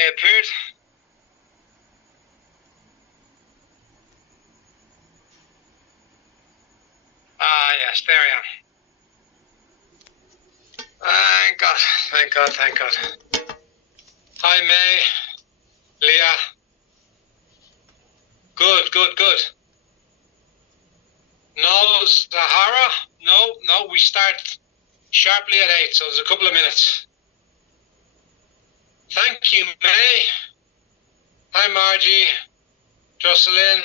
I appeared. Ah, yes, there I am. Thank God, thank God, thank God. Hi, May, Leah. Good, good, good. No, Sahara? No, we start sharply at 8, so there's a couple of minutes. Thank you, May. Hi, Margie, Jocelyn.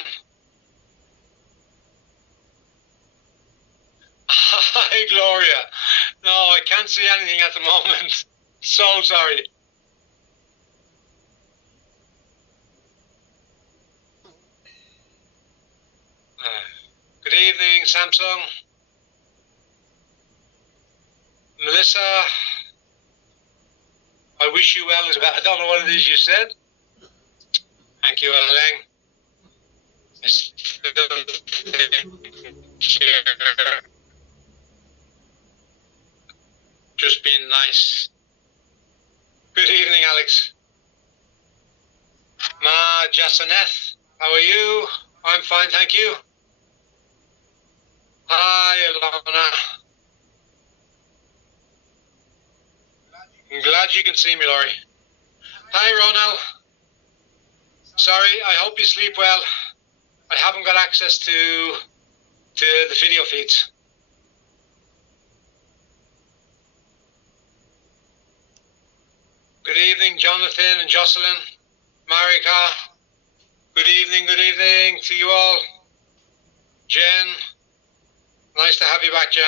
Hi, Gloria. No, I can't see anything at the moment. So sorry. Good evening, Samsung. Melissa, I wish you well as well. I don't know what it is you said. Thank you, Elaine. Just being nice. Good evening, Alex. Ma Jasaneth, how are you? I'm fine, thank you. Hi, Ilona. I'm glad you can see me, Laurie. Hi, Ronald. Sorry, I hope you sleep well. I haven't got access to the video feeds. Good evening, Jonathan and Jocelyn. Marika. Good evening to you all. Jen. Nice to have you back, Jen.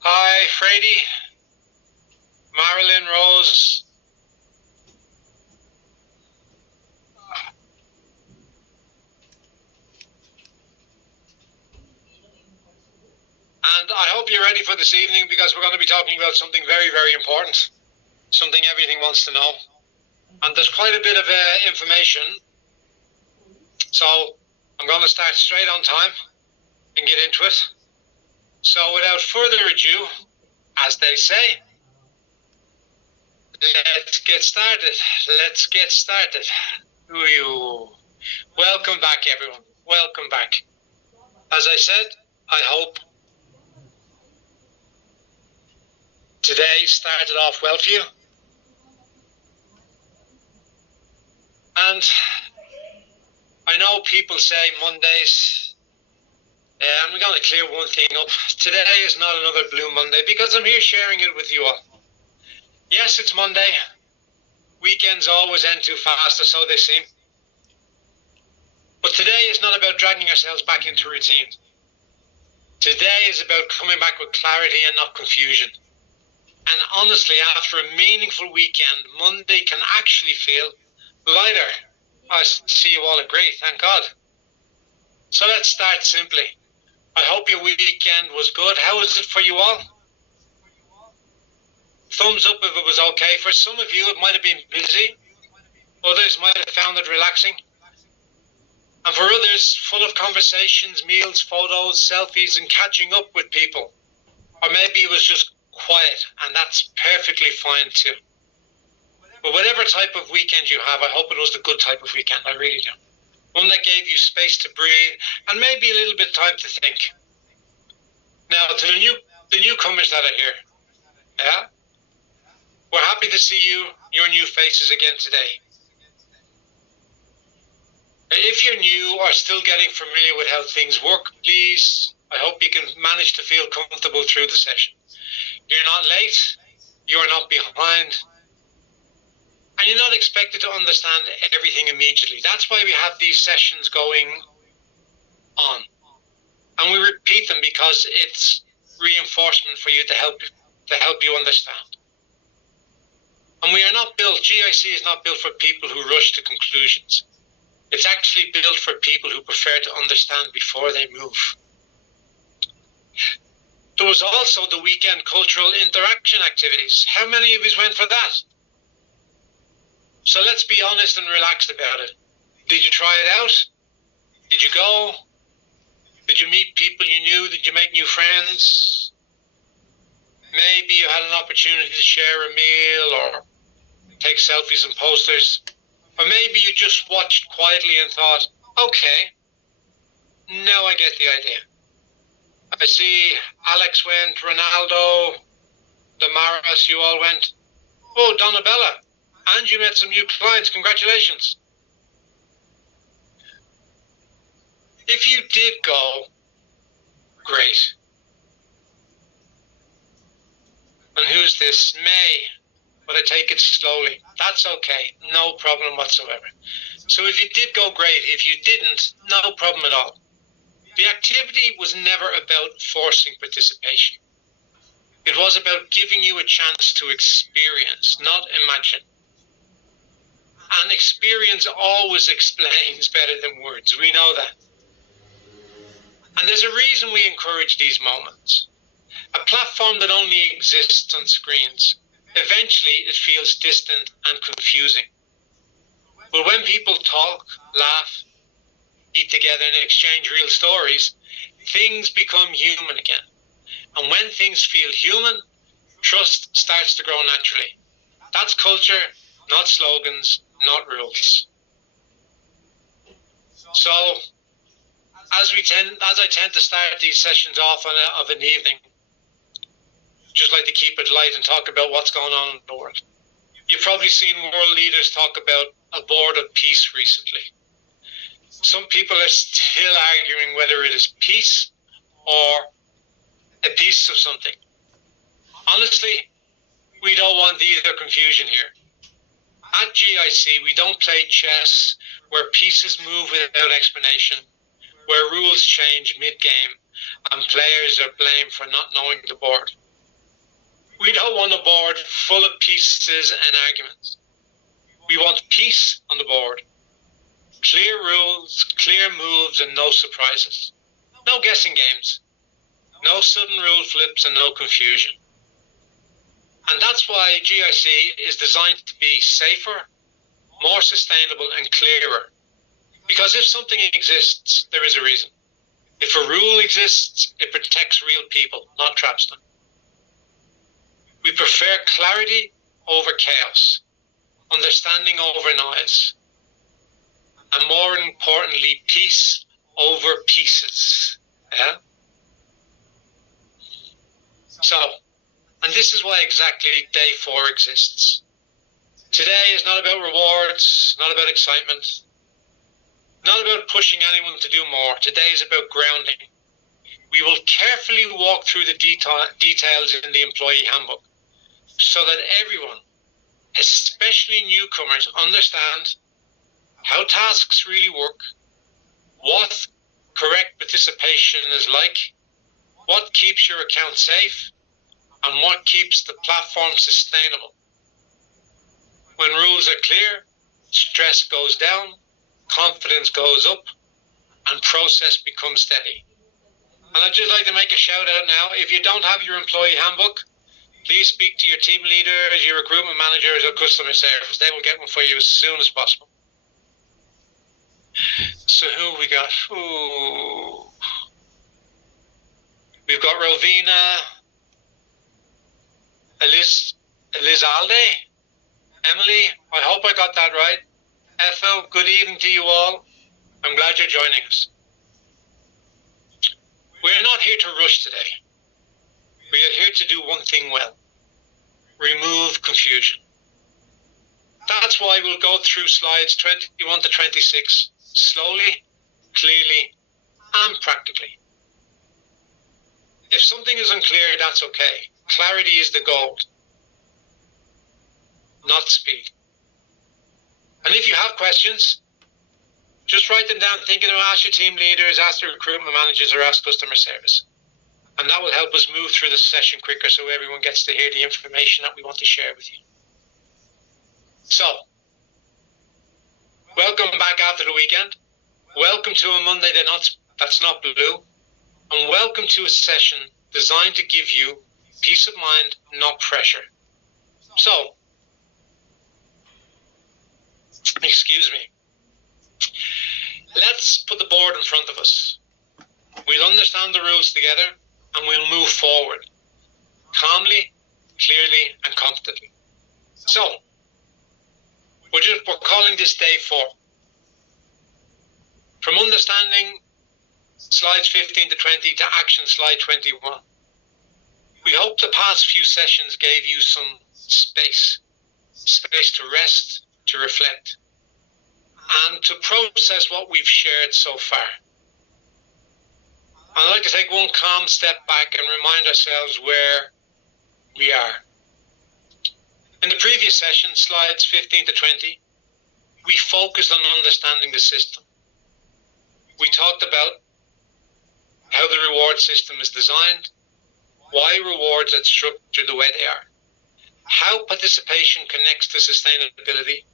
Hi, Frady. Marilyn Rose. And I hope you're ready for this evening because we're going to be talking about something very, very important. Something everything wants to know. And there's quite a bit of information. So I'm going to start straight on time and get into it. So without further ado, as they say, let's get started. Let's get started. Who are you? Welcome back, everyone. Welcome back. As I said, I hope today started off well for you. And I know people say Mondays, and we're going to clear one thing up. Today is not another Blue Monday because I'm here sharing it with you all. Yes, it's Monday. Weekends always end too fast, or so they seem. But today is not about dragging ourselves back into routine. Today is about coming back with clarity and not confusion. And honestly, after a meaningful weekend, Monday can actually feel lighter. I see you all agree, thank God. So let's start simply. I hope your weekend was good. How was it for you all? Thumbs up if it was okay. For some of you, it might have been busy. Others might have found it relaxing. And for others, full of conversations, meals, photos, selfies, and catching up with people. Or maybe it was just quiet, and that's perfectly fine too. But whatever type of weekend you have, I hope it was the good type of weekend. I really do. One that gave you space to breathe and maybe a little bit of time to think. Now, to the newcomers that are here, yeah, we're happy to see your new faces again today. If you're new or still getting familiar with how things work, please, I hope you can manage to feel comfortable through the session. You're not late, you're not behind, and you're not expected to understand everything immediately. That's why we have these sessions going on. And we repeat them because it's reinforcement for you to help you understand. And we are not built, GIC is not built for people who rush to conclusions. It's actually built for people who prefer to understand before they move. There was also the weekend cultural interaction activities. How many of you went for that? So let's be honest and relaxed about it. Did you try it out? Did you go? Did you meet people you knew? Did you make new friends? Maybe you had an opportunity to share a meal or take selfies and posters. Or maybe you just watched quietly and thought, okay, now I get the idea. I see Alex went, Ronaldo, Damaris, you all went. Oh, Donabella, and you met some new clients. Congratulations. If you did go, great. And who's this? May. But I take it slowly. That's okay. No problem whatsoever. So if you did go, great. If you didn't, no problem at all. The activity was never about forcing participation. It was about giving you a chance to experience, not imagine. And experience always explains better than words. We know that. And there's a reason we encourage these moments. A platform that only exists on screens, eventually it feels distant and confusing. But when people talk, laugh, eat together and exchange real stories, things become human again. And when things feel human, trust starts to grow naturally. That's culture, not slogans, not rules. So, as I tend to start these sessions off of an evening, just like to keep it light and talk about what's going on in the world. You've probably seen world leaders talk about a board of peace recently. Some people are still arguing whether it is peace or a piece of something. Honestly, we don't want either confusion here. At GIC, we don't play chess where pieces move without explanation, where rules change mid-game and players are blamed for not knowing the board. We don't want a board full of pieces and arguments. We want peace on the board. Clear rules, clear moves, and no surprises. No guessing games. No sudden rule flips and no confusion. And that's why GIC is designed to be safer, more sustainable, and clearer. Because if something exists, there is a reason. If a rule exists, it protects real people, not traps them. We prefer clarity over chaos, understanding over noise, and more importantly, peace over pieces. Yeah? So, and this is why exactly Day 4 exists. Today is not about rewards, not about excitement, not about pushing anyone to do more. Today is about grounding. We will carefully walk through the details in the employee handbook so that everyone, especially newcomers, understand how tasks really work, what correct participation is like, what keeps your account safe, and what keeps the platform sustainable. When rules are clear, stress goes down, confidence goes up, and process becomes steady. And I'd just like to make a shout out now. If you don't have your employee handbook, please speak to your team leaders, your recruitment managers, or customer service. They will get one for you as soon as possible. So who we got? Ooh. We've got Rovina, Elizalde, Emily, I hope I got that right. Ethel, good evening to you all. I'm glad you're joining us. We're not here to rush today. We are here to do one thing well. Remove confusion. That's why we'll go through slides 21 to 26 slowly, clearly, and practically. If something is unclear, that's okay. Clarity is the goal, not speed. And if you have questions, just write them down, thinking of ask your team leaders, ask the recruitment managers, or ask customer service. And that will help us move through the session quicker so everyone gets to hear the information that we want to share with you. So, welcome back after the weekend. Welcome to a Monday that's not blue. And welcome to a session designed to give you peace of mind, not pressure. So, excuse me. Let's put the board in front of us. We'll understand the rules together and we'll move forward. calmly, clearly, and confidently. So, we're calling this day 4. From understanding slides 15 to 20 to action slide 21. We hope the past few sessions gave you some space to rest, to reflect, and to process what we've shared so far. I'd like to take one calm step back and remind ourselves where we are. In the previous session, slides 15 to 20, we focused on understanding the system. We talked about how the reward system is designed, why rewards are structured the way they are, how participation connects to sustainability,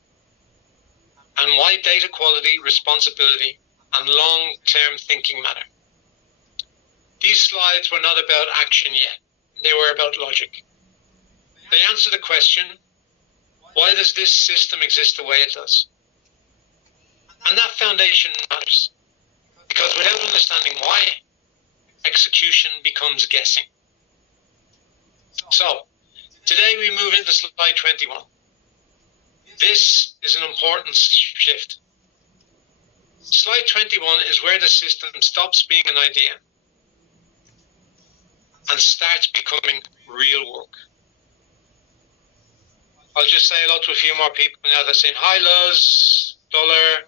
and why data quality, responsibility, and long-term thinking matter. These slides were not about action yet. They were about logic. They answer the question, why does this system exist the way it does? And that foundation matters, because without understanding why, execution becomes guessing. So, today we move into slide 21. This is an important shift. Slide 21 is where the system stops being an idea and starts becoming real work. I'll just say hello to a few more people now that are saying, hi Luz, Dollar,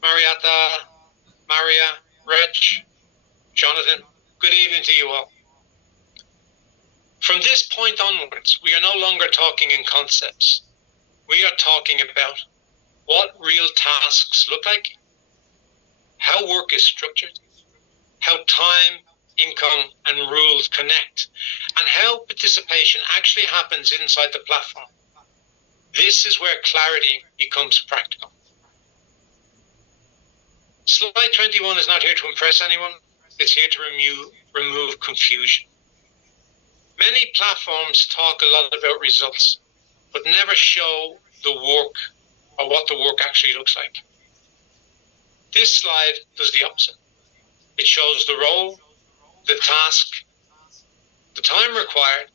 Marietta, Maria, Rich, Jonathan, good evening to you all. From this point onwards, we are no longer talking in concepts. We are talking about what real tasks look like, how work is structured, how time, income, and rules connect, and how participation actually happens inside the platform. This is where clarity becomes practical. Slide 21 is not here to impress anyone. It's here to remove confusion. Many platforms talk a lot about results, but never show the work or what the work actually looks like. This slide does the opposite. It shows the role, the task, the time required,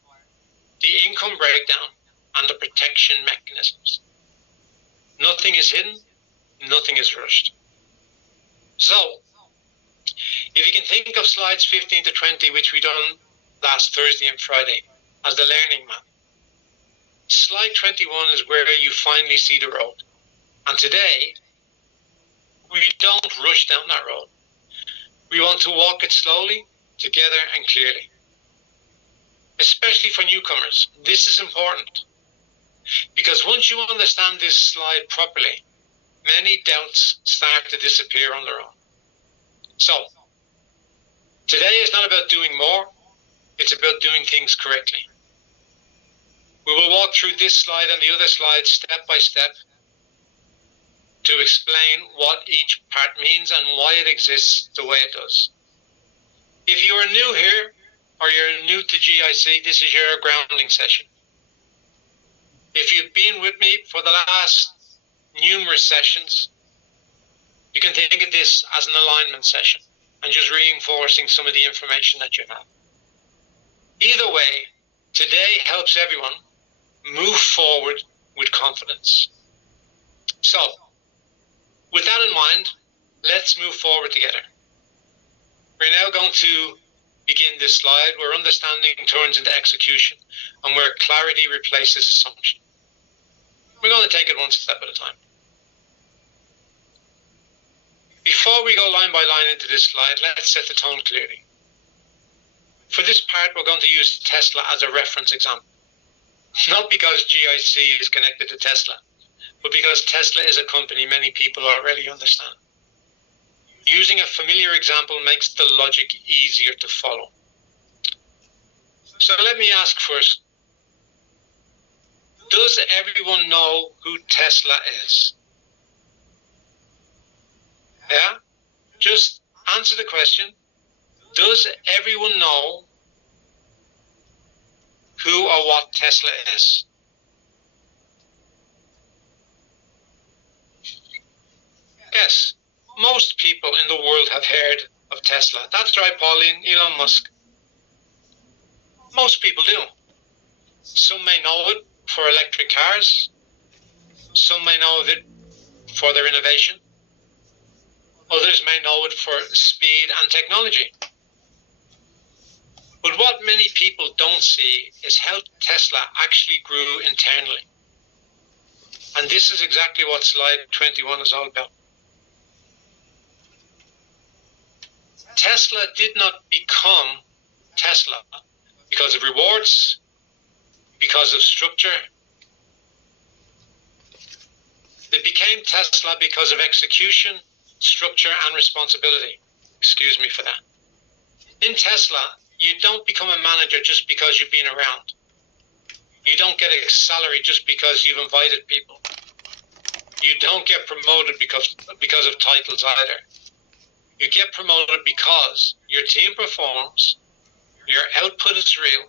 the income breakdown, and the protection mechanisms. Nothing is hidden, nothing is rushed. So, if you can think of slides 15 to 20, which we done last Thursday and Friday, as the learning map, slide 21 is where you finally see the road. And today, we don't rush down that road. We want to walk it slowly, together and clearly. Especially for newcomers, this is important. Because once you understand this slide properly, many doubts start to disappear on their own. So, today is not about doing more, it's about doing things correctly. We will walk through this slide and the other slides step by step to explain what each part means and why it exists the way it does. If you are new here or you're new to GIC, this is your grounding session. If you've been with me for the last numerous sessions, you can think of this as an alignment session and just reinforcing some of the information that you have. Either way, today helps everyone move forward with confidence. So, with that in mind, let's move forward together. We're now going to begin this slide where understanding turns into execution and where clarity replaces assumption. We're going to take it one step at a time. Before we go line by line into this slide, let's set the tone clearly. For this part, we're going to use Tesla as a reference example. Not because GIC is connected to Tesla, but because Tesla is a company many people already understand. Using a familiar example makes the logic easier to follow. So let me ask first, does everyone know who Tesla is? Yeah? Just answer the question. Does everyone know who or what Tesla is? Yes, most people in the world have heard of Tesla. That's right, Pauline, Elon Musk. Most people do. Some may know it for electric cars. Some may know of it for their innovation. Others may know it for speed and technology. But what many people don't see is how Tesla actually grew internally. And this is exactly what slide 21 is all about. Tesla did not become Tesla because of rewards, because of structure. It became Tesla because of execution, structure, and responsibility. Excuse me for that. In Tesla, you don't become a manager just because you've been around. You don't get a salary just because you've invited people. You don't get promoted because of titles either. You get promoted because your team performs, your output is real,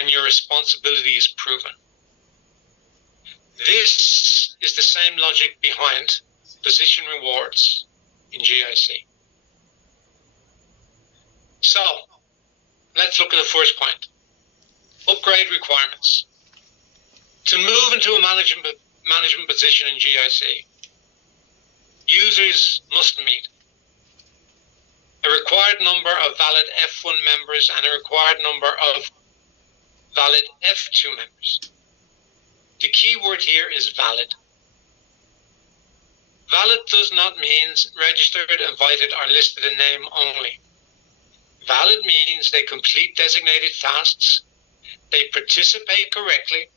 and your responsibility is proven. This is the same logic behind position rewards in GIC. So, let's look at the first point. Upgrade requirements. To move into a management position in GIC, users must meet a required number of valid F1 members and a required number of valid F2 members. The key word here is valid. Valid does not mean registered, invited, or listed in name only. Valid means they complete designated tasks, they participate correctly,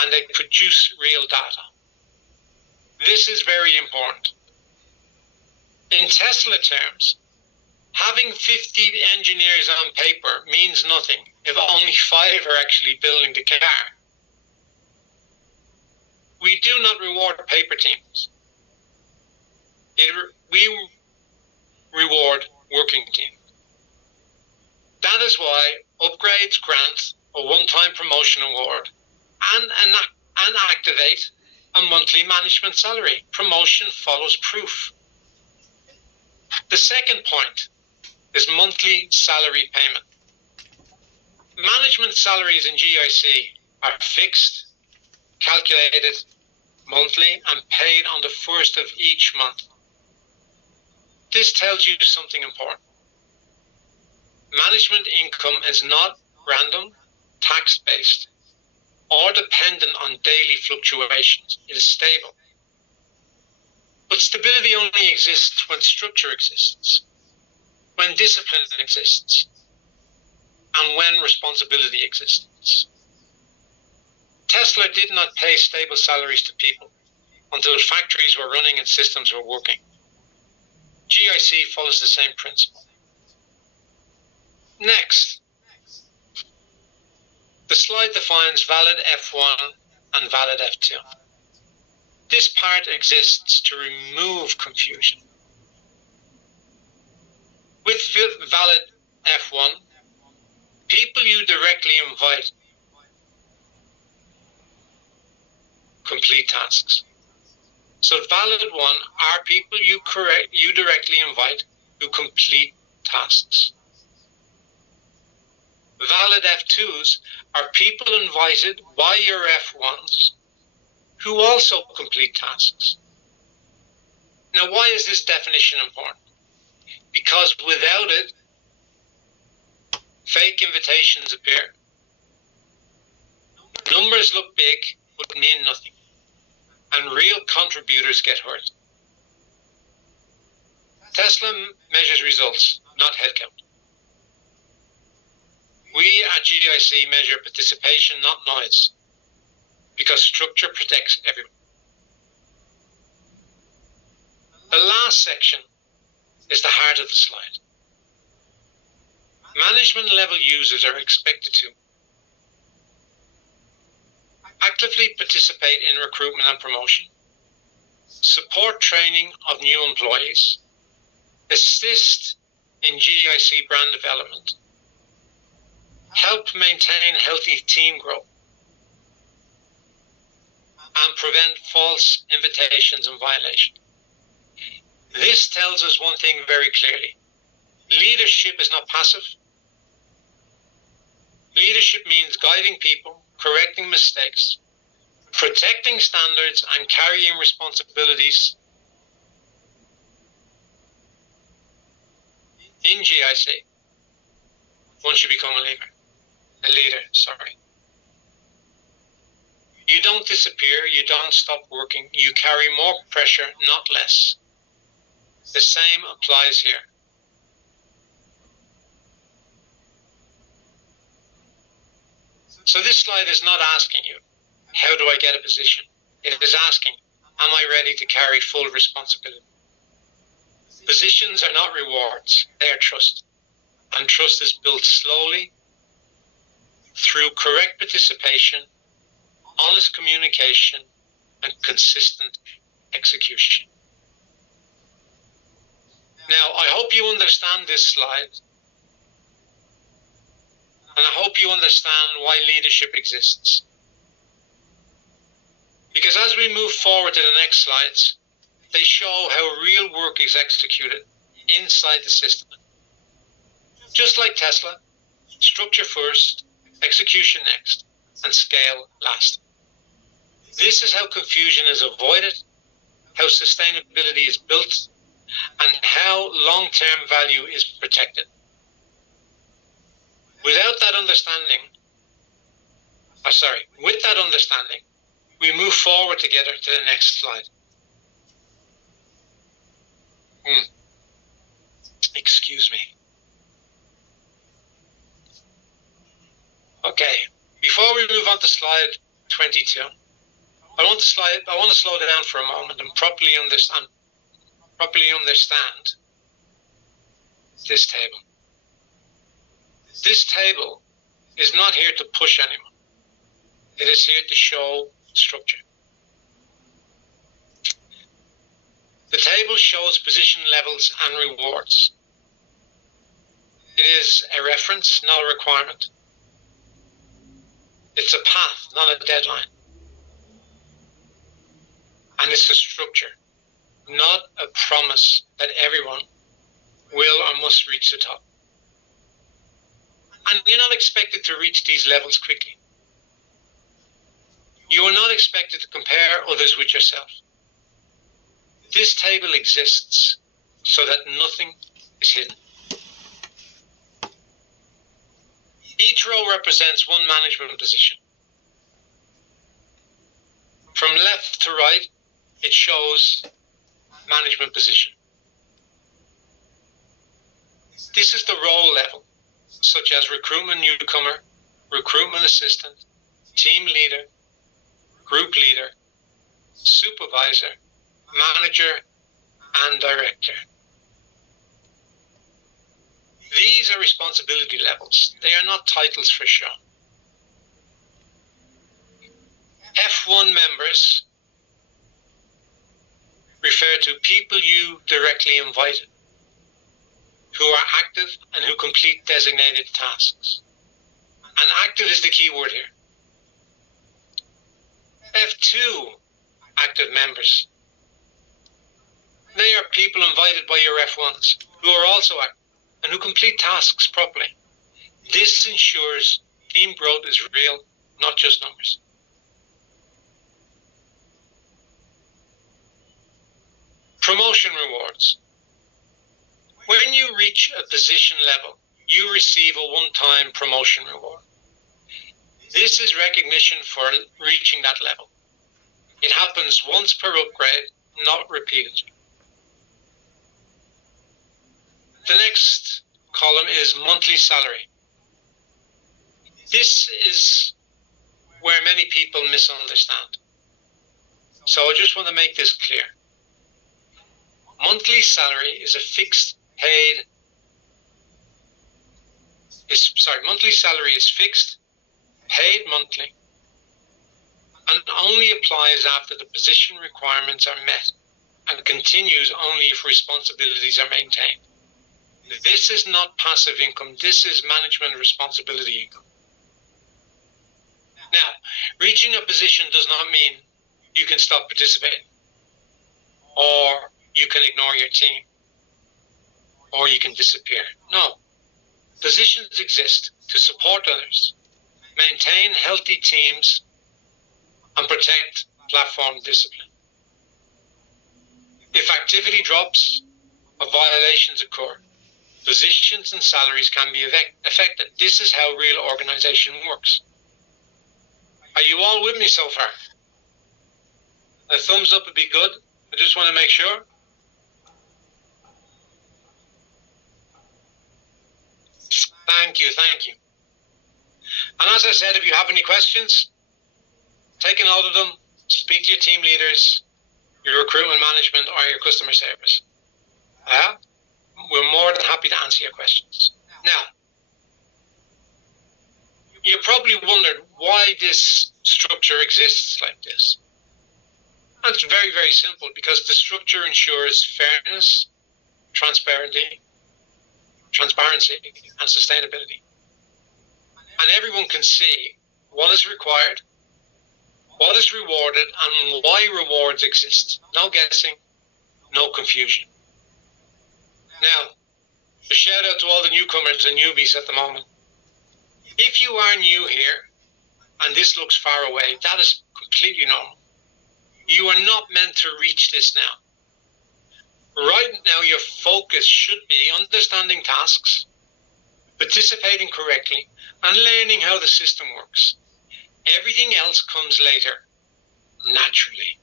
and they produce real data. This is very important. In Tesla terms, having 50 engineers on paper means nothing if only 5 are actually building the car. We do not reward paper teams. We reward working teams. That is why upgrades grant a one-time promotion award and activate a monthly management salary. Promotion follows proof. The second point is monthly salary payment. Management salaries in GIC are fixed, calculated monthly, and paid on the first of each month. This tells you something important. Management income is not random, tax-based, or dependent on daily fluctuations. It is stable. But stability only exists when structure exists, when discipline exists, and when responsibility exists. Tesla did not pay stable salaries to people until factories were running and systems were working. GIC follows the same principle. Next, the slide defines valid F1 and valid F2. This part exists to remove confusion. With valid F1, people you directly invite complete tasks. So valid 1 are people you directly invite who complete tasks. Valid F2s are people invited by your F1s who also complete tasks. Now, why is this definition important? Because without it, fake invitations appear. Numbers look big, but mean nothing. And real contributors get hurt. Tesla measures results, not headcount. We at GIC measure participation, not noise, because structure protects everyone. The last section is the heart of the slide. Management level users are expected to actively participate in recruitment and promotion, support training of new employees, assist in GIC brand development, help maintain healthy team growth, and prevent false invitations and violation. This tells us one thing very clearly. Leadership is not passive. Leadership Leadership means guiding people, correcting mistakes, protecting standards, and carrying responsibilities in GIC once you become a leader. You don't disappear, you don't stop working, you carry more pressure, not less. The same applies here. So this slide is not asking you, how do I get a position? It is asking, am I ready to carry full responsibility? Positions are not rewards, they are trust. And trust is built slowly through correct participation, honest communication, and consistent execution. Now, I hope you understand this slide, and I hope you understand why leadership exists. Because as we move forward to the next slides, they show how real work is executed inside the system. Just like Tesla, structure first, execution next, and scale last. This is how confusion is avoided, how sustainability is built, and how long-term value is protected. With that understanding, we move forward together to the next slide. Excuse me. Okay, before we move on to slide 22, I want to slow down for a moment and properly understand this table. This table is not here to push anyone. It is here to show structure. The table shows position levels and rewards. It is a reference, not a requirement. It's a path, not a deadline. And it's a structure, not a promise that everyone will or must reach the top. And you're not expected to reach these levels quickly. You are not expected to compare others with yourself. This table exists so that nothing is hidden. Each row represents one management position. From left to right, it shows management position. This is the role level, such as recruitment newcomer, recruitment assistant, team leader, group leader, supervisor, manager, and director. These are responsibility levels. They are not titles for show. F1 members refer to people you directly invited, who are active and who complete designated tasks. And active is the key word here. F2 active members. They are people invited by your F1s who are also active and who complete tasks properly. This ensures team growth is real, not just numbers. Promotion rewards. When you reach a position level, you receive a one-time promotion reward. This is recognition for reaching that level. It happens once per upgrade, not repeated. The next column is monthly salary. This is where many people misunderstand. So I just want to make this clear. Monthly salary is a monthly salary is fixed, paid monthly, and only applies after the position requirements are met and continues only if responsibilities are maintained. This is not passive income, this is management responsibility income. Now, reaching a position does not mean you can stop participating, or you can ignore your team, or you can disappear. No. Positions exist to support others, maintain healthy teams, and protect platform discipline. If activity drops or violations occur, positions and salaries can be affected. This is how real organization works. Are you all with me so far? A thumbs up would be good. I just want to make sure. Thank you. And as I said, if you have any questions, take a note of them, speak to your team leaders, your recruitment management, or your customer service. We're more than happy to answer your questions. Now, you probably wondered why this structure exists like this. And it's very, very simple, because the structure ensures fairness, transparency, and sustainability. And everyone can see what is required, what is rewarded, and why rewards exist. No guessing, no confusion. Now, a shout out to all the newcomers and newbies at the moment. If you are new here, and this looks far away, that is completely normal. You are not meant to reach this now. Right now, your focus should be understanding tasks, participating correctly, and learning how the system works. Everything else comes later, naturally.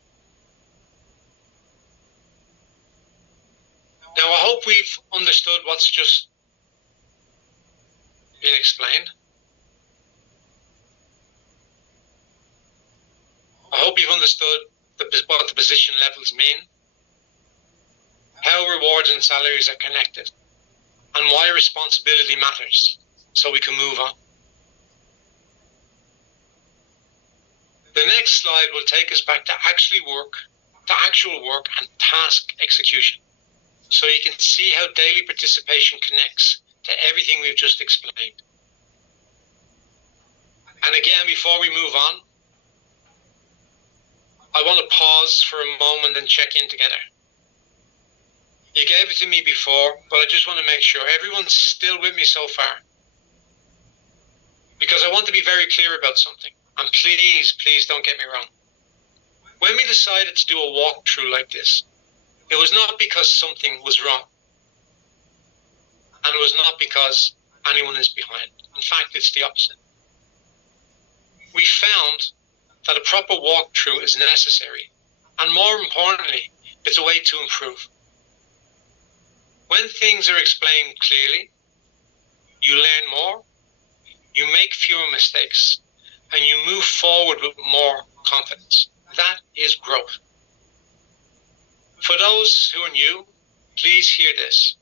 Now, I hope we've understood what's just been explained. I hope you've understood what the position levels mean, how rewards and salaries are connected, and why responsibility matters, so we can move on. The next slide will take us back to actual work and task execution, so you can see how daily participation connects to everything we've just explained. And again, before we move on, I want to pause for a moment and check in together. You gave it to me before, but I just want to make sure everyone's still with me so far, because I want to be very clear about something. And please don't get me wrong. When we decided to do a walkthrough like this, it was not because something was wrong. And it was not because anyone is behind. In fact, it's the opposite. We found that a proper walkthrough is necessary. And more importantly, it's a way to improve. When things are explained clearly, you learn more, you make fewer mistakes, and you move forward with more confidence. That is growth. For those who are new, please hear this.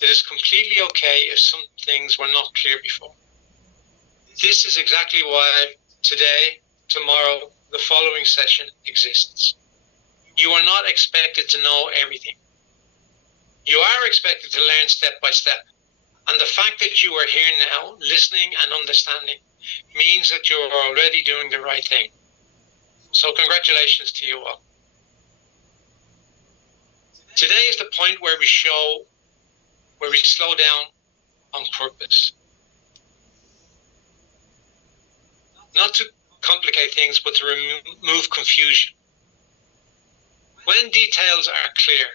It is completely okay if some things were not clear before. This is exactly why today, tomorrow, the following session exists. You are not expected to know everything. You are expected to learn step by step. And the fact that you are here now, listening and understanding, means that you are already doing the right thing. So congratulations to you all. Today is the point where we slow down on purpose. Not to complicate things, but to remove confusion. When details are clear,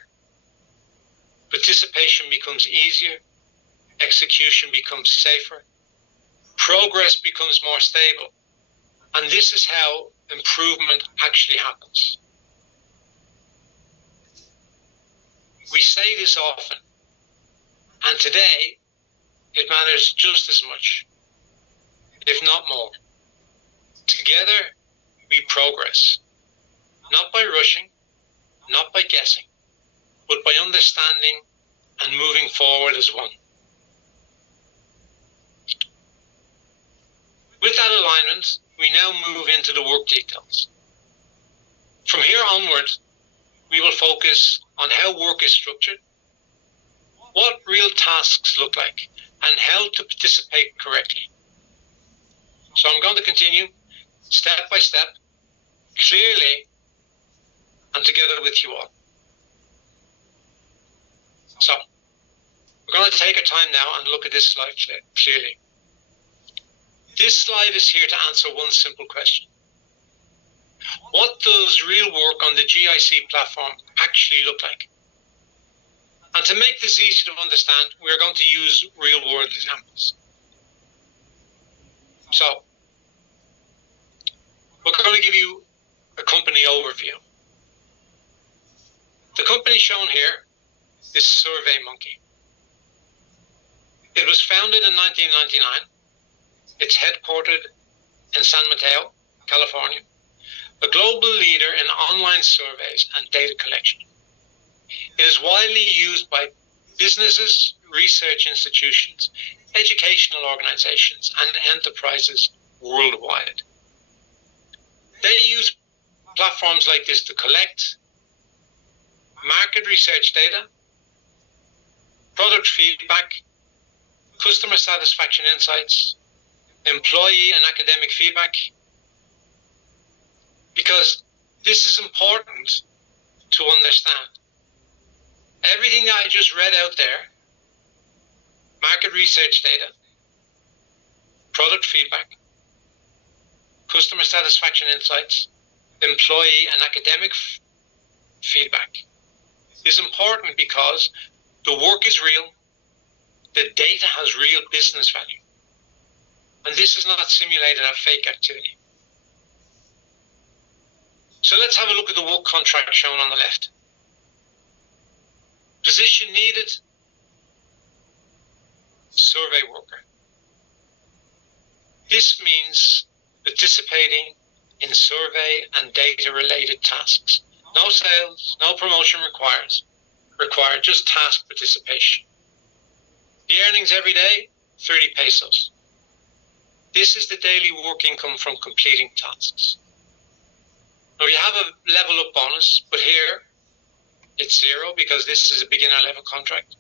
participation becomes easier, execution becomes safer, progress becomes more stable, and this is how improvement actually happens. We say this often, and today it matters just as much, if not more. Together we progress, not by rushing, not by guessing, but by understanding and moving forward as one. With that alignment, we now move into the work details. From here onward, we will focus on how work is structured, what real tasks look like, and how to participate correctly. So I'm going to continue step by step, clearly, and together with you all. So, we're going to take our time now and look at this slide clearly. This slide is here to answer one simple question. What does real work on the GIC platform actually look like? And to make this easy to understand, we're going to use real-world examples. So, we're going to give you a company overview. The company shown here is SurveyMonkey. It was founded in 1999. It's headquartered in San Mateo, California, a global leader in online surveys and data collection. It is widely used by businesses, research institutions, educational organizations, and enterprises worldwide. They use platforms like this to collect market research data, product feedback, customer satisfaction insights, employee and academic feedback, because this is important to understand. Everything that I just read out there, market research data, product feedback, customer satisfaction insights, employee and academic feedback, is important because the work is real, the data has real business value, and this is not simulated or fake activity. So let's have a look at the work contract shown on the left. Position needed, survey worker. This means participating in survey and data related tasks. No sales, no promotion required, just task participation. The earnings every day, 30 pesos. This is the daily work income from completing tasks. Now you have a level up bonus, but here it's zero because this is a beginner level contract.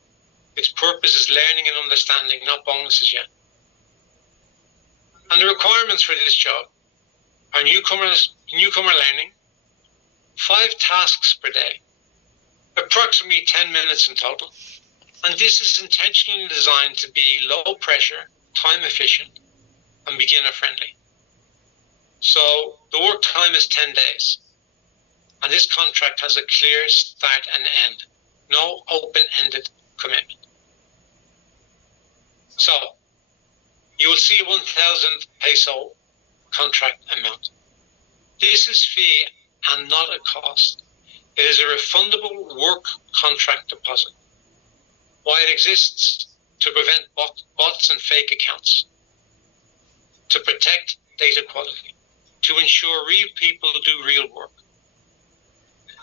Its purpose is learning and understanding, not bonuses yet. And the requirements for this job are newcomer learning, 5 tasks per day, approximately 10 minutes in total. And this is intentionally designed to be low pressure, time efficient, and beginner friendly. So the work time is 10 days. And this contract has a clear start and end, no open-ended commitment. So you will see a 1,000 peso contract amount. This is fee and not a cost. It is a refundable work contract deposit. Why it exists? To prevent bots and fake accounts, to protect data quality, to ensure real people do real work.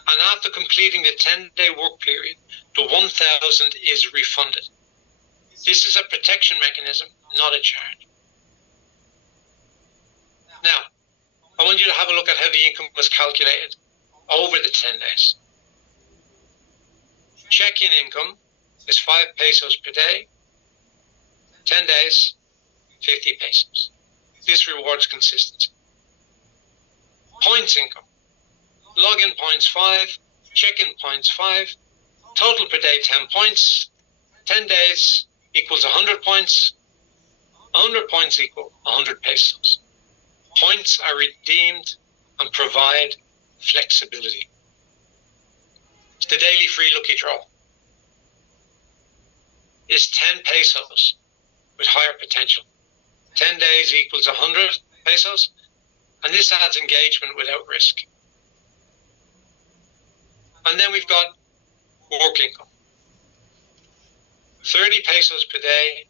And after completing the 10-day work period, the 1,000 is refunded. This is a protection mechanism, not a charge. Now, I want you to have a look at how the income was calculated over the 10 days. Check-in income is 5 pesos per day, 10 days, 50 pesos. This rewards consistency. Points income. Login points 5, check-in points 5, total per day 10 points, 10 days equals 100 points, 100 points equal 100 pesos. Points are redeemed and provide flexibility. It's the daily free lucky draw. It's 10 pesos with higher potential. 10 days equals 100 pesos, and this adds engagement without risk. And then we've got work income. 30 pesos per day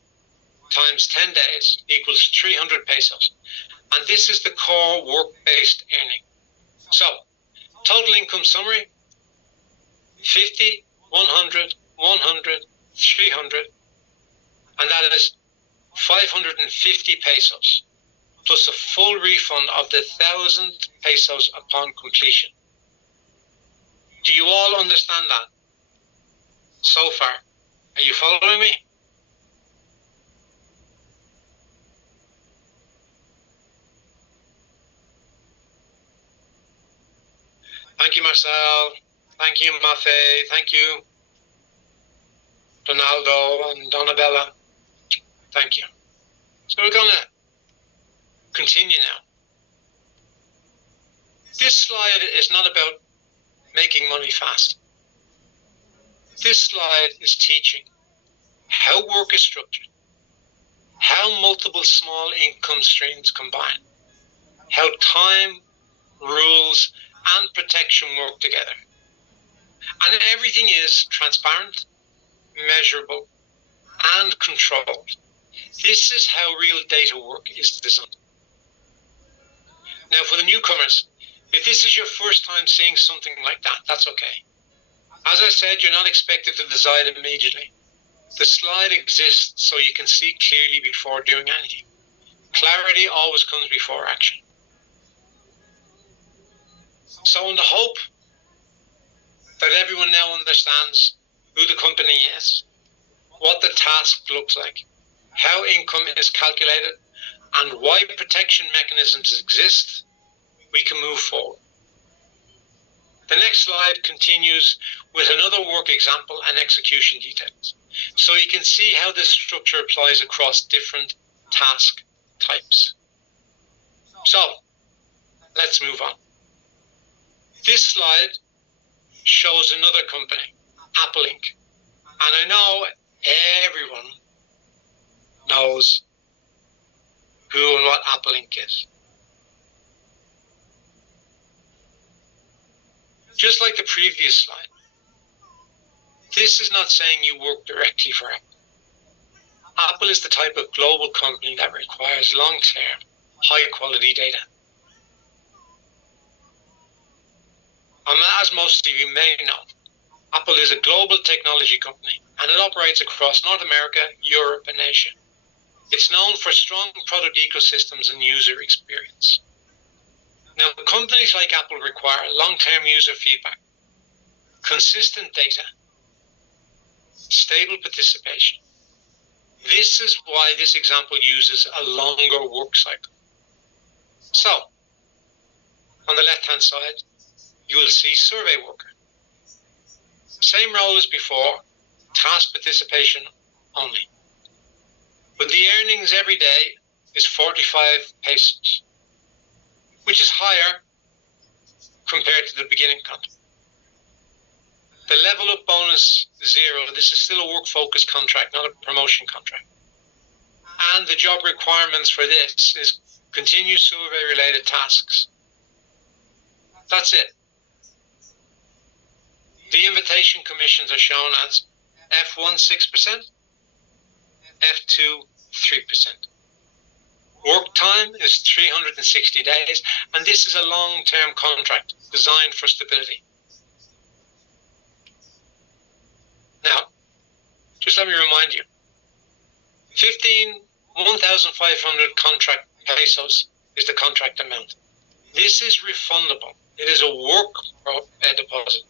times 10 days equals 300 pesos. And this is the core work-based earning. So, total income summary, 50, 100, 100, 300, and that is 550 pesos, plus a full refund of the 1,000 pesos upon completion. Do you all understand that so far? Are you following me? Thank you, Marcel. Thank you, Mafe. Thank you, Donaldo and Donabella. Thank you. So we're going to Continue now. This slide is not about making money fast. This slide is teaching how work is structured, how multiple small income streams combine, how time, rules, and protection work together. And everything is transparent, measurable, and controlled. This is how real data work is designed. Now, for the newcomers, if this is your first time seeing something like that, that's okay. As I said, you're not expected to decide immediately. The slide exists so you can see clearly before doing anything. Clarity always comes before action. So in the hope that everyone now understands who the company is, what the task looks like, how income is calculated, and why protection mechanisms exist, we can move forward. The next slide continues with another work example and execution details, so you can see how this structure applies across different task types. So, let's move on. This slide shows another company, Apple Inc. And I know everyone knows who and what Apple Inc. is. Just like the previous slide, this is not saying you work directly for Apple. Apple is the type of global company that requires long-term, high-quality data. And as most of you may know, Apple is a global technology company and it operates across North America, Europe, and Asia. It's known for strong product ecosystems and user experience. Now, companies like Apple require long-term user feedback, consistent data, stable participation. This is why this example uses a longer work cycle. So, on the left-hand side, you will see survey worker. Same role as before, task participation only. But the earnings every day is 45 pesos, which is higher compared to the beginning contract. The level up bonus is 0. This is still a work-focused contract, not a promotion contract. And the job requirements for this is continue survey-related tasks. That's it. The invitation commissions are shown as F1 6%, F2 3%. Work time is 360 days, and this is a long-term contract designed for stability. Now, just let me remind you, 1,500 contract pesos is the contract amount. This is refundable. It is a work deposit.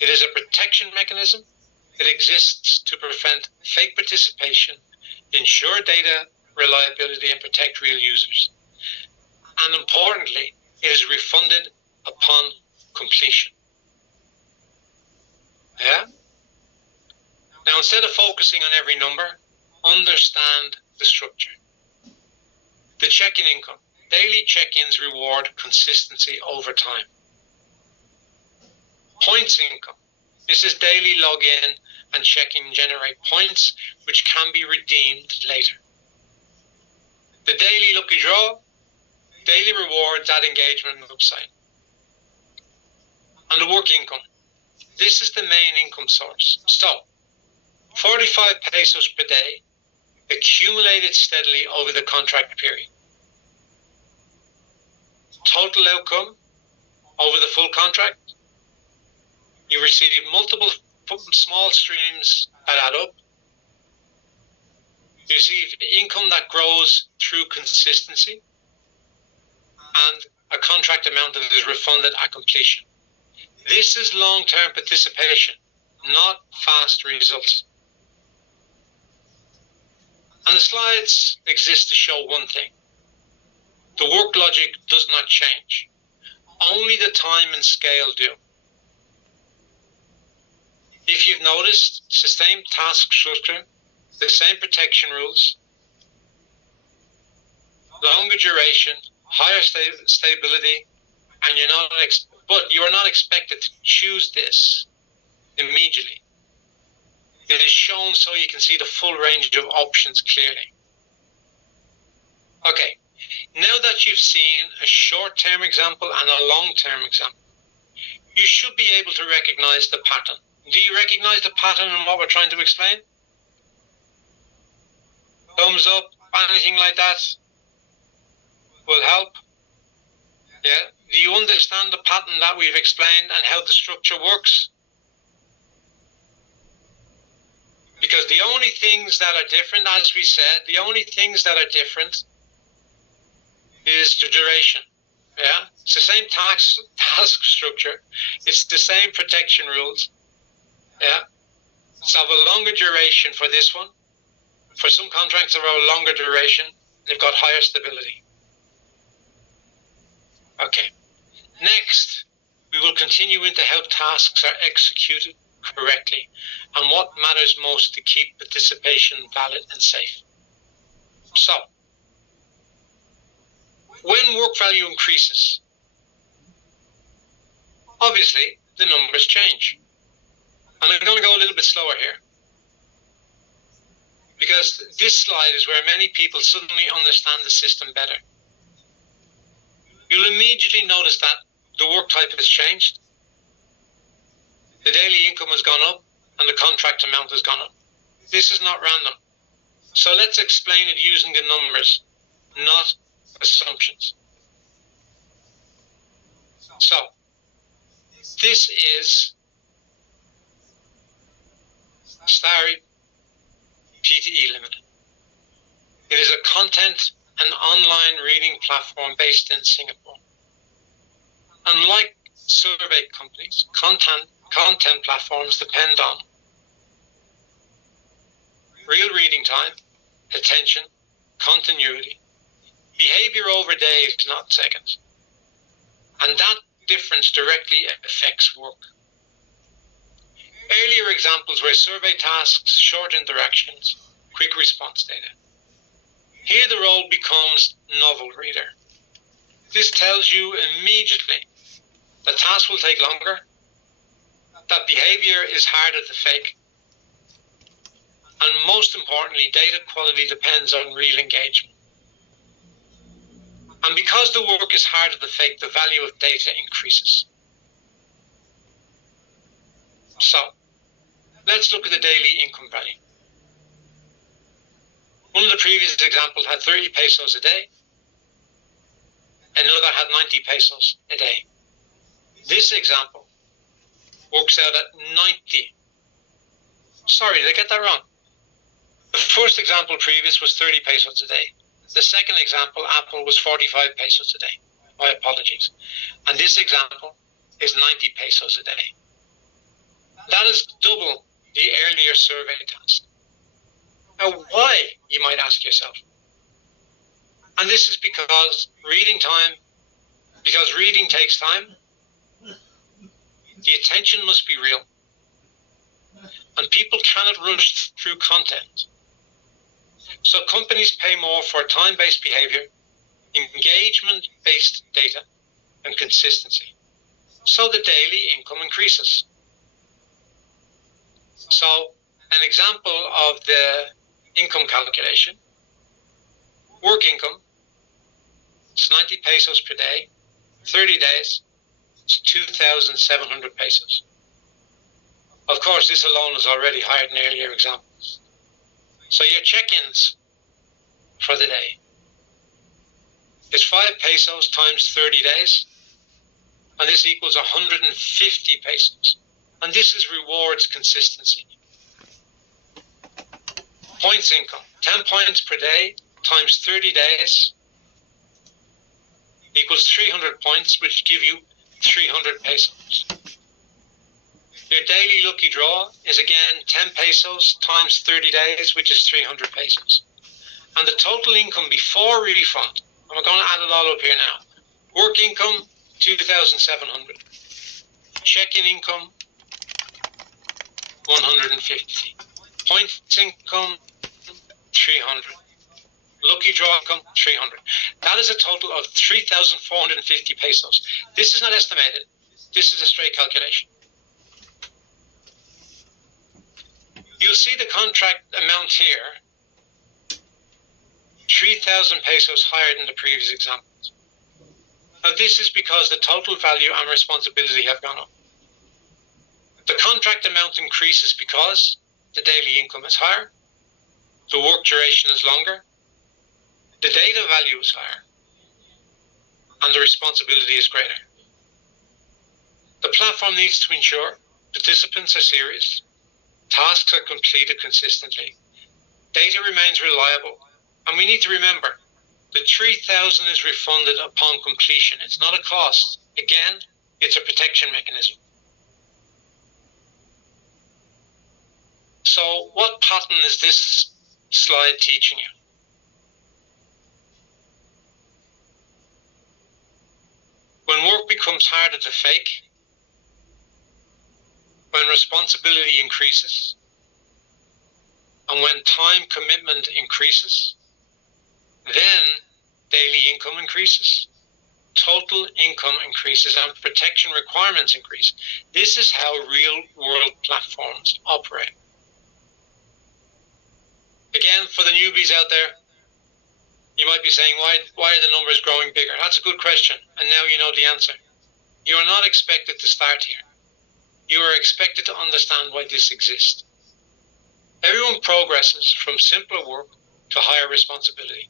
It is a protection mechanism. It exists to prevent fake participation, ensure data reliability, and protect real users. And importantly, it is refunded upon completion. Yeah? Now, instead of focusing on every number, understand the structure. The check-in income. Daily check-ins reward consistency over time. Points income. This is daily login and check-in generate points, which can be redeemed later. The daily lucky draw. Daily rewards add engagement on the website. And the work income. This is the main income source. So, 45 pesos per day, accumulated steadily over the contract period. Total outcome over the full contract, you receive multiple small streams that add up. You receive income that grows through consistency and a contract amount that is refunded at completion. This is long-term participation, not fast results. And the slides exist to show one thing. The work logic does not change. Only the time and scale do. If you've noticed, it's the same task structure, the same protection rules, longer duration, higher stability, and but you are not expected to choose this immediately. It is shown so you can see the full range of options clearly. Okay, now that you've seen a short-term example and a long-term example, you should be able to recognize the pattern. Do you recognize the pattern in what we're trying to explain? Thumbs up, anything like that will help. Yeah. Do you understand the pattern that we've explained and how the structure works? Because the only things that are different, as we said, the only things that are different is the duration. Yeah. It's the same task structure. It's the same protection rules. Yeah. It's of a longer duration for this one. For some contracts are of a longer duration, they've got higher stability. Okay. Next, we will continue into how tasks are executed correctly and what matters most to keep participation valid and safe. So, when work value increases, obviously the numbers change. And I'm going to go a little bit slower here, because this slide is where many people suddenly understand the system better. You'll immediately notice that the work type has changed, the daily income has gone up, and the contract amount has gone up. This is not random. So let's explain it using the numbers, not assumptions. So, this is Starry PTE Limited. It is a content and online reading platform based in Singapore. Unlike survey companies, content platforms depend on real reading time, attention, continuity, behavior over days, not seconds. And that difference directly affects work. Earlier examples were survey tasks, short interactions, quick response data. Here the role becomes novel reader. This tells you immediately that tasks will take longer, that behavior is harder to fake, and most importantly, data quality depends on real engagement. And because the work is harder to fake, the value of data increases. So, let's look at the daily income value. One of the previous examples had 30 pesos a day. Another had 90 pesos a day. This example works out at 90. Sorry, did I get that wrong? The first example previous was 30 pesos a day. The second example, Apple, was 45 pesos a day. My apologies. And this example is 90 pesos a day. That is double the earlier survey task. Now, why, you might ask yourself? And this is because reading takes time. The attention must be real. And people cannot rush through content. So companies pay more for time-based behavior, engagement-based data, and consistency. So the daily income increases. So an example of the income calculation, work income, it's 90 pesos per day, 30 days, it's 2,700 pesos. Of course, this alone is already higher than earlier examples. So your check-ins for the day is 5 pesos times 30 days, and this equals 150 pesos. And this is rewards consistency. Points income, 10 points per day times 30 days equals 300 points, which give you 300 pesos. Your daily lucky draw is again 10 pesos times 30 days, which is 300 pesos. And the total income before refund, and we're going to add it all up here now. Work income, 2,700. Check-in income, 150. Points income, 300. Lucky draw income, 300. That is a total of 3,450 pesos. This is not estimated. This is a straight calculation. You'll see the contract amount here, 3,000 pesos higher than the previous examples. Now this is because the total value and responsibility have gone up. The contract amount increases because the daily income is higher, the work duration is longer, the data value is higher, and the responsibility is greater. The platform needs to ensure participants are serious, tasks are completed consistently, data remains reliable, and we need to remember the 3,000 is refunded upon completion. It's not a cost. Again, it's a protection mechanism. So what pattern is this slide teaching you? When work becomes harder to fake, when responsibility increases, and when time commitment increases, then daily income increases, total income increases, and protection requirements increase. This is how real-world platforms operate. Again, for the newbies out there, you might be saying, why are the numbers growing bigger? That's a good question, and now you know the answer. You are not expected to start here. You are expected to understand why this exists. Everyone progresses from simpler work to higher responsibility,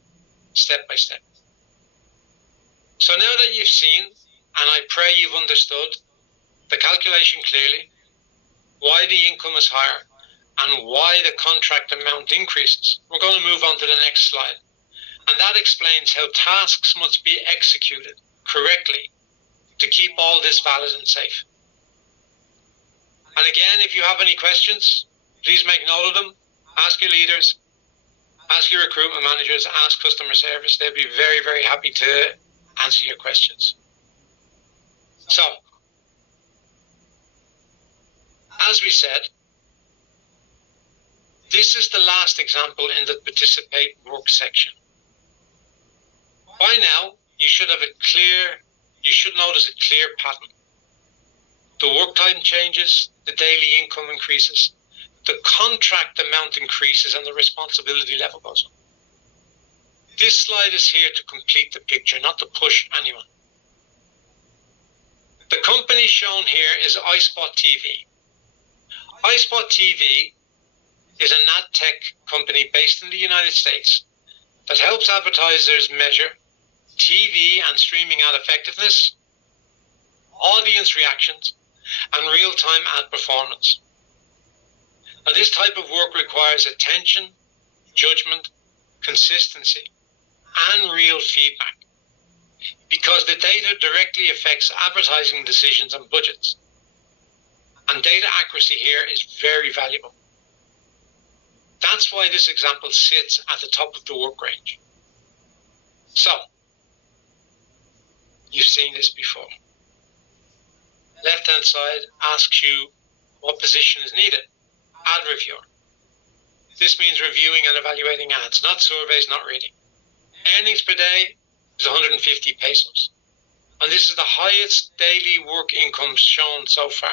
step by step. So now that you've seen, and I pray you've understood, the calculation clearly, why the income is higher, and why the contract amount increases, we're going to move on to the next slide. And that explains how tasks must be executed correctly to keep all this valid and safe. And again, if you have any questions, please make note of them. Ask your leaders, ask your recruitment managers, ask customer service. They'll be very, very happy to answer your questions. So, as we said, this is the last example in the participate work section. By now, you should notice a clear pattern. The work time changes, the daily income increases, the contract amount increases, and the responsibility level goes up. This slide is here to complete the picture, not to push anyone. The company shown here is iSpot TV. iSpot TV is an ad tech company based in the United States that helps advertisers measure TV and streaming ad effectiveness, audience reactions, and real-time ad performance. Now, this type of work requires attention, judgment, consistency, and real feedback, because the data directly affects advertising decisions and budgets. And data accuracy here is very valuable. That's why this example sits at the top of the work range. So, you've seen this before. Left-hand side asks you what position is needed. Ad reviewer. This means reviewing and evaluating ads, not surveys, not reading. Earnings per day is 150 pesos. And this is the highest daily work income shown so far.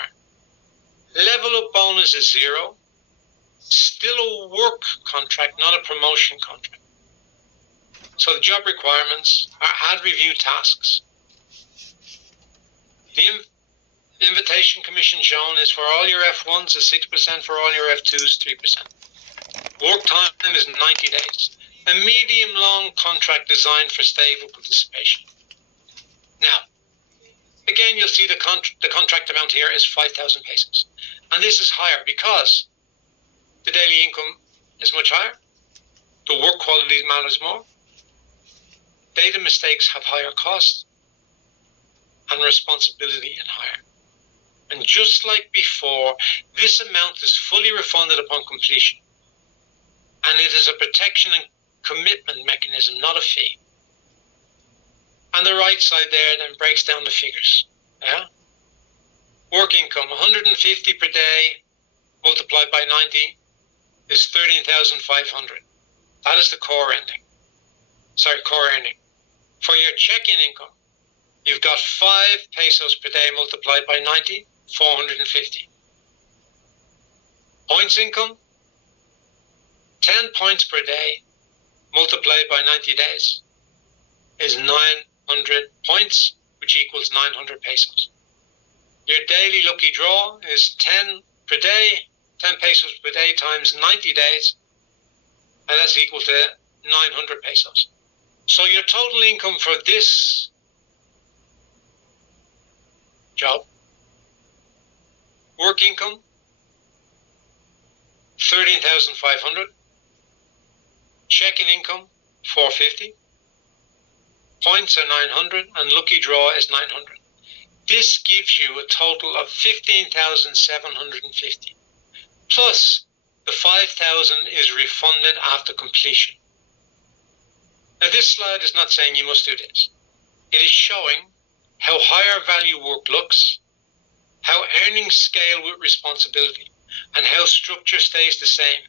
Level up bonus is 0. Still a work contract, not a promotion contract. So the job requirements are ad review tasks. The invitation commission shown is for all your F1s is 6%, for all your F2s 3%. Work time is 90 days. A medium-long contract designed for stable participation. Now, again, you'll see the contract amount here is 5,000 pesos. And this is higher because the daily income is much higher. The work quality matters more. Data mistakes have higher costs. And responsibility is higher. And just like before, this amount is fully refunded upon completion. And it is a protection and commitment mechanism, not a fee. And the right side there then breaks down the figures. Yeah? Work income, 150 per day multiplied by 90 is 13,500. That is the core ending. core earning. For your check-in income, you've got 5 pesos per day multiplied by 90, 450. Points income, 10 points per day multiplied by 90 days is 900 points, which equals 900 pesos. Your daily lucky draw is 10 per day, 10 pesos per day times 90 days, and that's equal to 900 pesos. So your total income for this job, work income, 13,500, check-in income, 450, points are 900, and lucky draw is 900. This gives you a total of 15,750. Plus, the 5,000 is refunded after completion. Now, this slide is not saying you must do this. It is showing how higher value work looks, how earnings scale with responsibility, and how structure stays the same,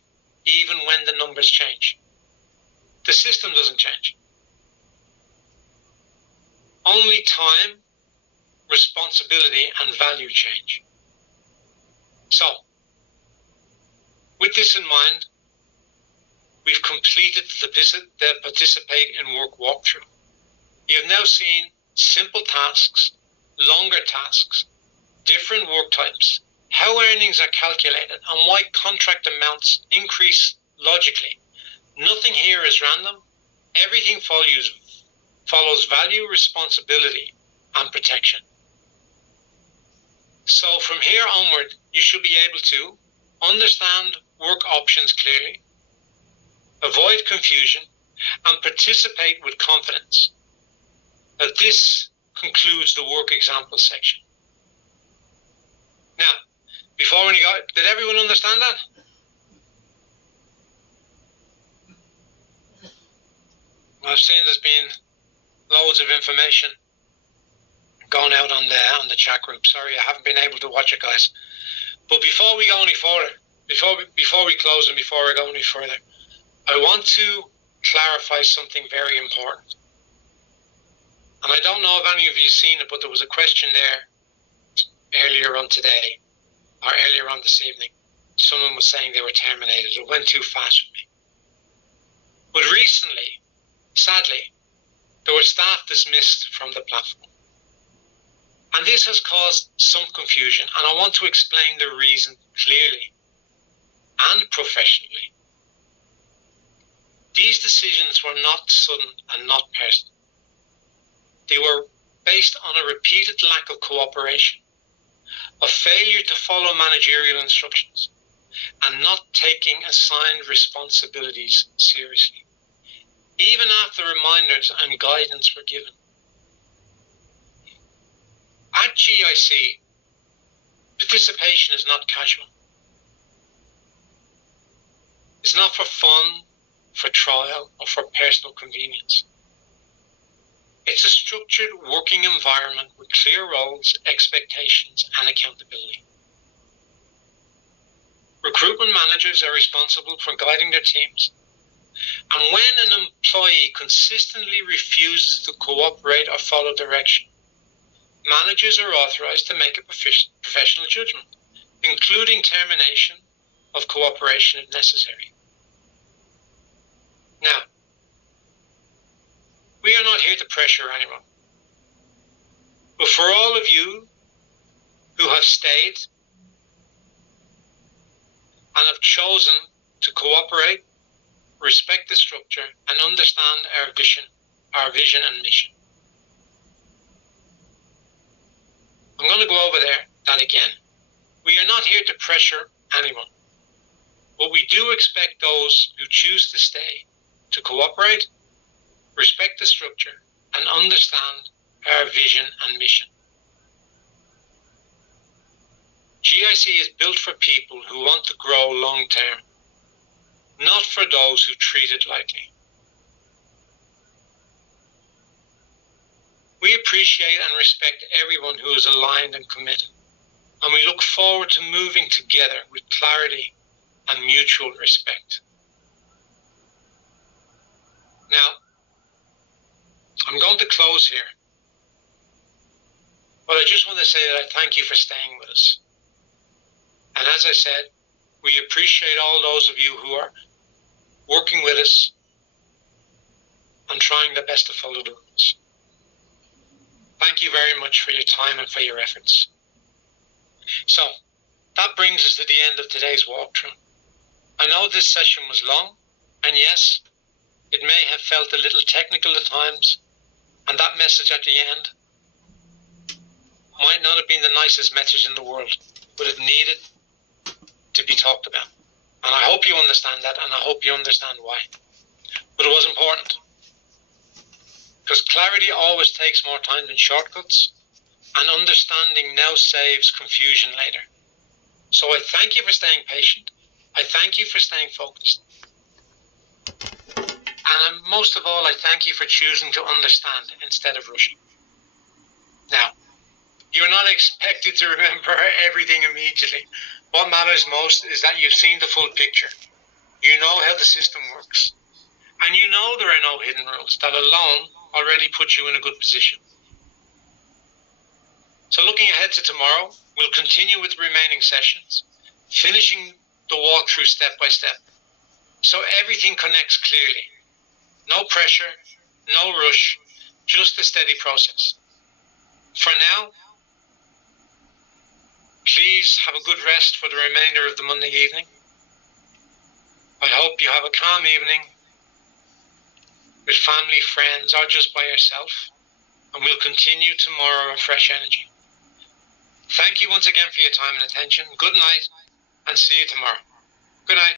even when the numbers change. The system doesn't change. Only time, responsibility, and value change. So, with this in mind, we've completed the Participate in Work walkthrough. You have now seen simple tasks, longer tasks, different work types, how earnings are calculated, and why contract amounts increase logically. Nothing here is random. Everything follows value, responsibility, and protection. So from here onward, you should be able to understand work options clearly, avoid confusion, and participate with confidence. Now, this concludes the work example section. Now, before we go, did everyone understand that? I've seen there's been loads of information going out on the chat group. Sorry, I haven't been able to watch it, guys. But before we go any further, before we close and before I go any further, I want to clarify something very important. And I don't know if any of you seen it, but there was a question there earlier on today, or earlier on this evening. Someone was saying they were terminated. It went too fast for me. But recently, sadly, there were staff dismissed from the platform. And this has caused some confusion, and I want to explain the reason clearly and professionally. These decisions were not sudden and not personal. They were based on a repeated lack of cooperation, a failure to follow managerial instructions, and not taking assigned responsibilities seriously, even after reminders and guidance were given. At GIC, participation is not casual. It's not for fun, for trial, or for personal convenience. It's a structured working environment with clear roles, expectations, and accountability. Recruitment managers are responsible for guiding their teams. And when an employee consistently refuses to cooperate or follow direction, managers are authorized to make a professional judgment, including termination of cooperation if necessary. Now, we are not here to pressure anyone. But for all of you who have stayed and have chosen to cooperate, respect the structure, and understand our vision and mission, I'm going to go over that again. We are not here to pressure anyone, but we do expect those who choose to stay to cooperate, respect the structure, and understand our vision and mission. GIC is built for people who want to grow long term, not for those who treat it lightly. We appreciate and respect everyone who is aligned and committed, and we look forward to moving together with clarity and mutual respect. Now, I'm going to close here. But I just want to say that I thank you for staying with us. And as I said, we appreciate all those of you who are working with us and trying their best to follow the rules. Thank you very much for your time and for your efforts. So, that brings us to the end of today's walkthrough. I know this session was long, and yes, it may have felt a little technical at times, and that message at the end might not have been the nicest message in the world, but it needed to be talked about. And I hope you understand that, and I hope you understand why. But it was important. Because clarity always takes more time than shortcuts, and understanding now saves confusion later. So I thank you for staying patient. I thank you for staying focused. And most of all, I thank you for choosing to understand instead of rushing. Now, you're not expected to remember everything immediately. What matters most is that you've seen the full picture. You know how the system works. And you know there are no hidden rules. That alone already puts you in a good position. So looking ahead to tomorrow, we'll continue with the remaining sessions, finishing the walkthrough step by step, so everything connects clearly. No pressure, no rush, just a steady process. For now, please have a good rest for the remainder of the Monday evening. I hope you have a calm evening with family, friends, or just by yourself, and we'll continue tomorrow with fresh energy. Thank you once again for your time and attention. Good night, and see you tomorrow. Good night.